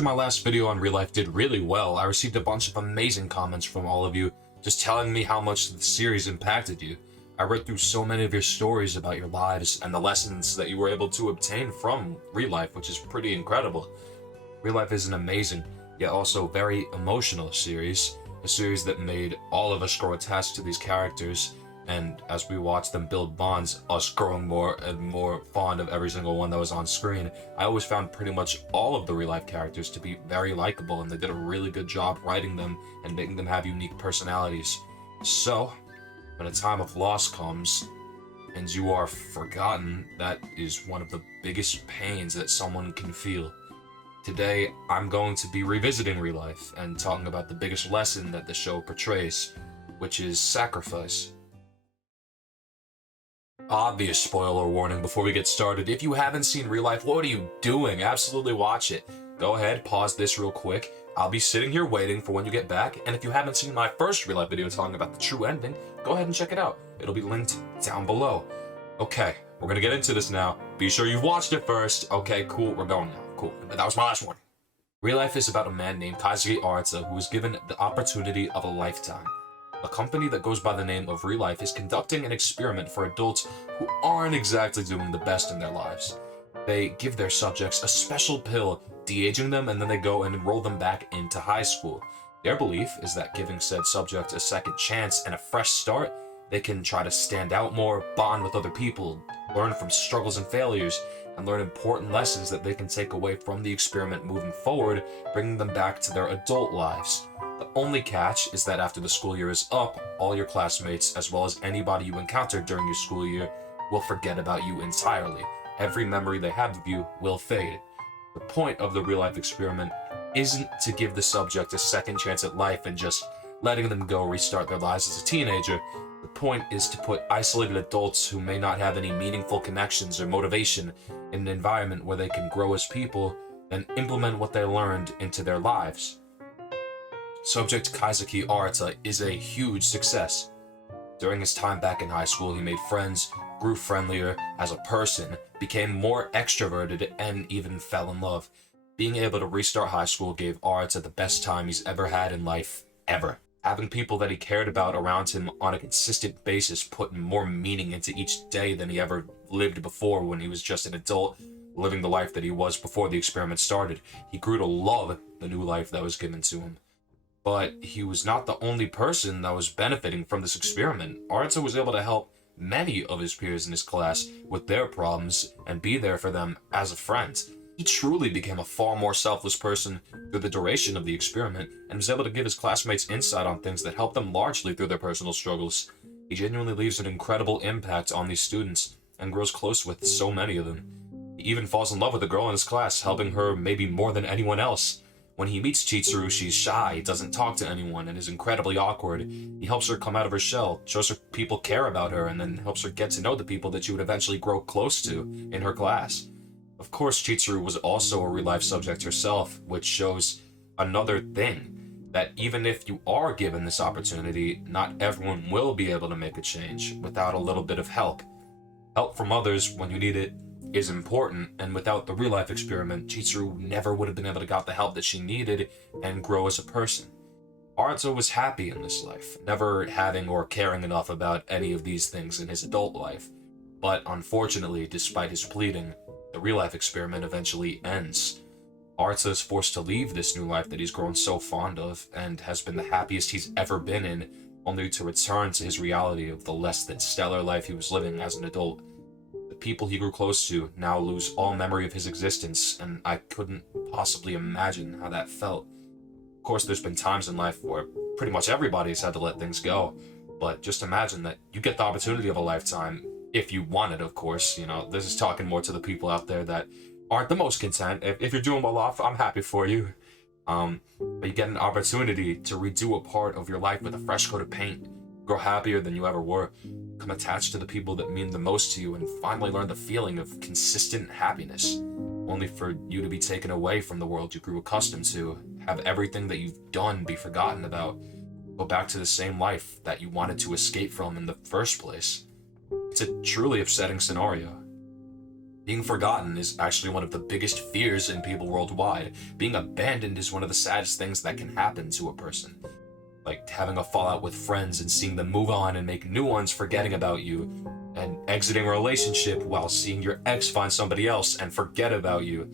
After my last video on ReLIFE did really well, I received a bunch of amazing comments from all of you, just telling me how much the series impacted you. I read through so many of your stories about your lives and the lessons that you were able to obtain from ReLIFE, which is pretty incredible. ReLIFE is an amazing, yet also very emotional series, a series that made all of us grow attached to these characters, and as we watched them build bonds, us growing more and more fond of every single one that was on screen. I always found pretty much all of the ReLIFE characters to be very likable, and they did a really good job writing them and making them have unique personalities. So, when a time of loss comes, and you are forgotten, that is one of the biggest pains that someone can feel. Today, I'm going to be revisiting ReLIFE and talking about the biggest lesson that the show portrays, which is sacrifice. Obvious spoiler warning before we get started. If you haven't seen ReLIFE, what are you doing? Absolutely watch it. Go ahead, pause this real quick. I'll be sitting here waiting for when you get back, and if you haven't seen my first ReLIFE video talking about the true ending, go ahead and check it out. It'll be linked down below. Okay, we're gonna get into this now. Be sure you've watched it first. Okay, cool, we're going now. Cool, that was my last warning. ReLIFE is about a man named Kazuki Arata who was given the opportunity of a lifetime. A company that goes by the name of ReLIFE is conducting an experiment for adults who aren't exactly doing the best in their lives. They give their subjects a special pill, de-aging them, and then they go and enroll them back into high school. Their belief is that giving said subject a second chance and a fresh start, they can try to stand out more, bond with other people, learn from struggles and failures, and learn important lessons that they can take away from the experiment moving forward, bringing them back to their adult lives. The only catch is that after the school year is up, all your classmates, as well as anybody you encountered during your school year, will forget about you entirely. Every memory they have of you will fade. The point of the ReLIFE experiment isn't to give the subject a second chance at life and just letting them go restart their lives as a teenager. The point is to put isolated adults who may not have any meaningful connections or motivation in an environment where they can grow as people and implement what they learned into their lives. Subject Kazuki Arata is a huge success. During his time back in high school, he made friends, grew friendlier as a person, became more extroverted, and even fell in love. Being able to restart high school gave Arata the best time he's ever had in life, ever. Having people that he cared about around him on a consistent basis put more meaning into each day than he ever lived before when he was just an adult, living the life that he was before the experiment started. He grew to love the new life that was given to him. But he was not the only person that was benefiting from this experiment. Arata was able to help many of his peers in his class with their problems and be there for them as a friend. He truly became a far more selfless person through the duration of the experiment and was able to give his classmates insight on things that helped them largely through their personal struggles. He genuinely leaves an incredible impact on these students and grows close with so many of them. He even falls in love with a girl in his class, helping her maybe more than anyone else. When he meets Chitsuru, she's shy, doesn't talk to anyone, and is incredibly awkward. He helps her come out of her shell, shows her people care about her, and then helps her get to know the people that she would eventually grow close to in her class. Of course, Chitsuru was also a ReLIFE subject herself, which shows another thing, that even if you are given this opportunity, not everyone will be able to make a change without a little bit of help. Help from others when you need it is important, and without the ReLIFE experiment, Chitsuru never would have been able to get the help that she needed and grow as a person. Arata was happy in this life, never having or caring enough about any of these things in his adult life. But unfortunately, despite his pleading, the ReLIFE experiment eventually ends. Arata is forced to leave this new life that he's grown so fond of and has been the happiest he's ever been in, only to return to his reality of the less than stellar life he was living as an adult. People he grew close to now lose all memory of his existence, and I couldn't possibly imagine how that felt. Of course, there's been times in life where pretty much everybody's had to let things go, but just imagine that you get the opportunity of a lifetime, if you want it, of course. You know, this is talking more to the people out there that aren't the most content. If you're doing well off, I'm happy for you. But you get an opportunity to redo a part of your life with a fresh coat of paint, grow happier than you ever were, become attached to the people that mean the most to you, and finally learn the feeling of consistent happiness, only for you to be taken away from the world you grew accustomed to, have everything that you've done be forgotten about, go back to the same life that you wanted to escape from in the first place. It's a truly upsetting scenario. Being forgotten is actually one of the biggest fears in people worldwide. Being abandoned is one of the saddest things that can happen to a person. Like having a fallout with friends and seeing them move on and make new ones forgetting about you, and exiting a relationship while seeing your ex find somebody else and forget about you.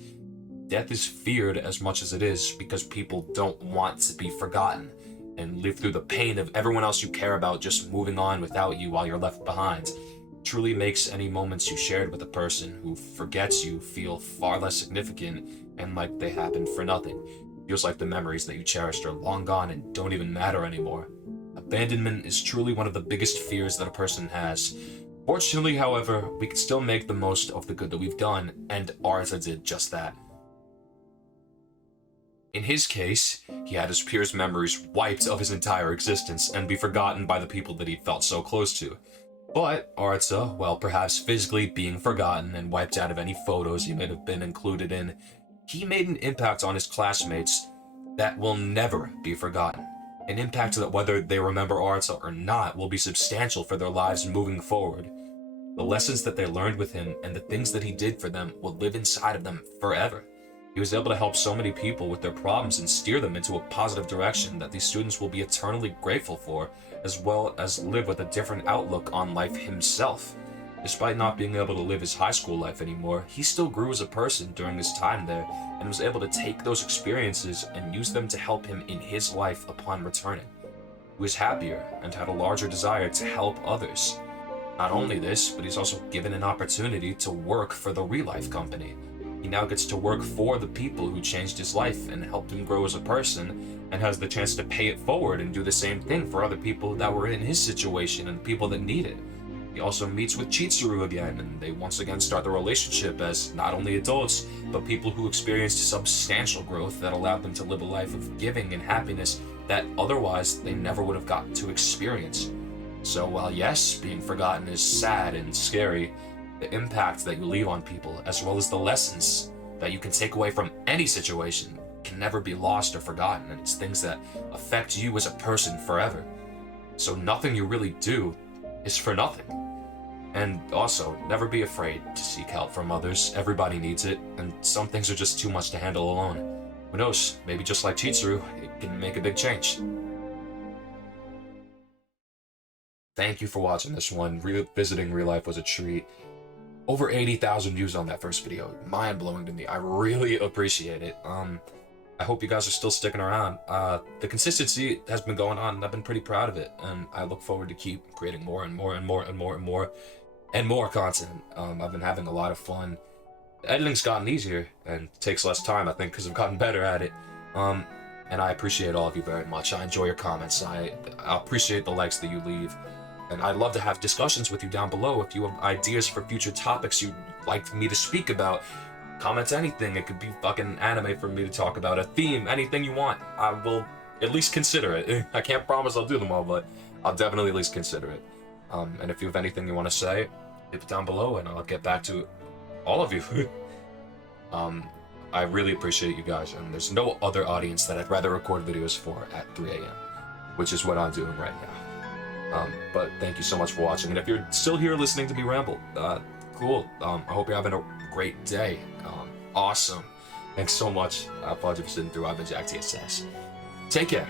Death is feared as much as it is because people don't want to be forgotten and live through the pain of everyone else you care about just moving on without you while you're left behind. It truly makes any moments you shared with a person who forgets you feel far less significant and like they happened for nothing. It feels like the memories that you cherished are long gone and don't even matter anymore. Abandonment is truly one of the biggest fears that a person has. Fortunately, however, we can still make the most of the good that we've done, and Arta did just that. In his case, he had his peers' memories wiped of his entire existence and be forgotten by the people that he felt so close to. But Arta, while perhaps physically being forgotten and wiped out of any photos he might have been included in, he made an impact on his classmates that will never be forgotten. An impact that whether they remember Arta or not will be substantial for their lives moving forward. The lessons that they learned with him and the things that he did for them will live inside of them forever. He was able to help so many people with their problems and steer them into a positive direction that these students will be eternally grateful for, as well as live with a different outlook on life himself. Despite not being able to live his high school life anymore, he still grew as a person during his time there and was able to take those experiences and use them to help him in his life upon returning. He was happier and had a larger desire to help others. Not only this, but he's also given an opportunity to work for the ReLIFE company. He now gets to work for the people who changed his life and helped him grow as a person, and has the chance to pay it forward and do the same thing for other people that were in his situation and the people that need it. He also meets with Chitsuru again, and they once again start the relationship as not only adults, but people who experienced substantial growth that allowed them to live a life of giving and happiness that otherwise they never would have gotten to experience. So while yes, being forgotten is sad and scary, the impact that you leave on people, as well as the lessons that you can take away from any situation, can never be lost or forgotten, and it's things that affect you as a person forever. So nothing you really do is for nothing. And also, never be afraid to seek help from others. Everybody needs it, and some things are just too much to handle alone. Who knows, maybe just like Chitsuru, it can make a big change. Thank you for watching this one. Revisiting ReLIFE was a treat. Over 80,000 views on that first video. Mind-blowing to me. I really appreciate it. I hope you guys are still sticking around. The consistency has been going on, and I've been pretty proud of it. And I look forward to keep creating more and more and more and more and more and more content. I've been having a lot of fun. The editing's gotten easier and takes less time, I think, because I've gotten better at it. And I appreciate all of you very much. I enjoy your comments. I appreciate the likes that you leave. And I'd love to have discussions with you down below. If you have ideas for future topics you'd like me to speak about, comment anything. It could be fucking anime for me to talk about, a theme, anything you want. I will at least consider it. I can't promise I'll do them all, but I'll definitely at least consider it. And if you have anything you want to say, leave it down below and I'll get back to all of you. I really appreciate you guys, and there's no other audience that I'd rather record videos for at 3 a.m., which is what I'm doing right now. But thank you so much for watching, and if you're still here listening to me ramble, cool. I hope you're having a great day. Awesome. Thanks so much. I apologize for sitting through. I've been JackTSS. Take care.